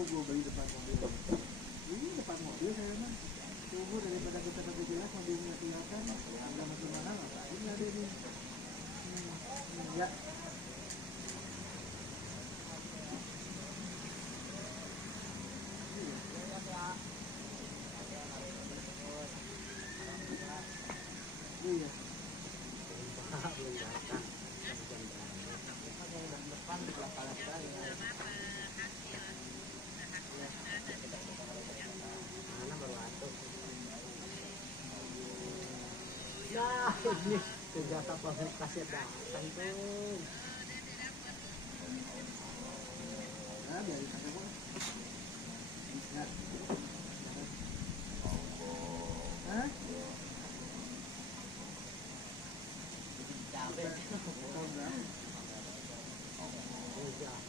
gue beli depan mobil. Ini depan mobil saya mah. Tunggu daripada kita kagak jelas mobilnya kelihatan. Agak masuk mana ngapain ada ini. Ya. Iya. Depan di belakang saya. Mana baru atur. Nah, ini tugas apa kasih datang tuh. Nah, biarin aja, Bang. Bisa.